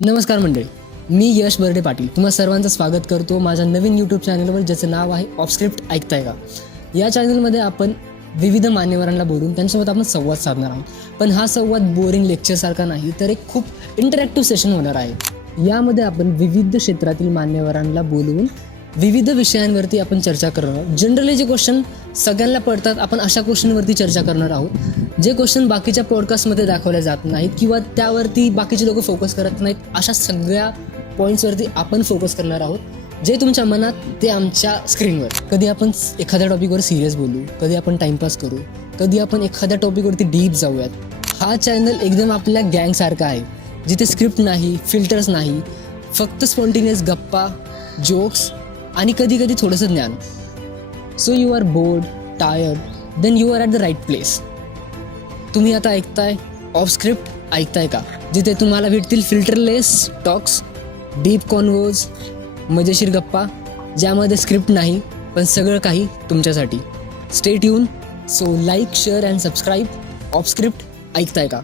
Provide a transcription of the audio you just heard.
नमस्कार मंडळी, मी यश बर्डे पाटील तुम्हा सर्वांचं स्वागत करतो माझ्या नवीन यूट्यूब चॅनलवर, ज्याचं नाव आहे ऑफस्क्रिप्ट ऐकताय का. या चॅनलमध्ये आपण विविध मान्यवरांना बोलून त्यांच्यासोबत आपण संवाद साधणार आहोत. पण हा संवाद बोरिंग लेक्चरसारखा नाही, तर एक खूप इंटरॅक्टिव्ह सेशन होणार आहे. यामध्ये आपण विविध क्षेत्रातील मान्यवरांना बोलवून विविध विषयांवरती आपण चर्चा करणार आहोत. जनरली जे क्वेश्चन सगळ्यांना पडतात, आपण अशा क्वेश्चनवरती चर्चा करणार आहोत. जे क्वेश्चन बाकीच्या पॉडकास्टमध्ये दाखवले जात नाहीत किंवा त्यावरती बाकीचे लोक फोकस करत नाहीत, अशा सगळ्या पॉईंट्सवरती आपण फोकस करणार आहोत. जे तुमच्या मनात ते आमच्या स्क्रीनवर. कधी आपण एखाद्या टॉपिकवर सिरियस बोलू, कधी आपण टाइमपास करू, कधी आपण एखाद्या टॉपिकवरती डीप जाऊयात. हा चॅनल एकदम आपल्या गँगसारखा आहे, जिथे स्क्रिप्ट नाही, फिल्टर्स नाही, फक्त स्पॉन्टेनियस गप्पा, जोक्स आणि कधी कधी थोडंसं ज्ञान. So you are bored, tired, then you are at the right place. तुम्ही आता ऐकताय ऑफस्क्रिप्ट ऐकताय का, जिथे तुम्हाला भेटतील फिल्टरलेस टॉक्स, डीप कॉन्वर्स, मजेशीर गप्पा, ज्यामध्ये स्क्रिप्ट नाही पण सगळं काही तुमच्यासाठी. Stay tune. So like, share and subscribe. Off script ऐकताय का.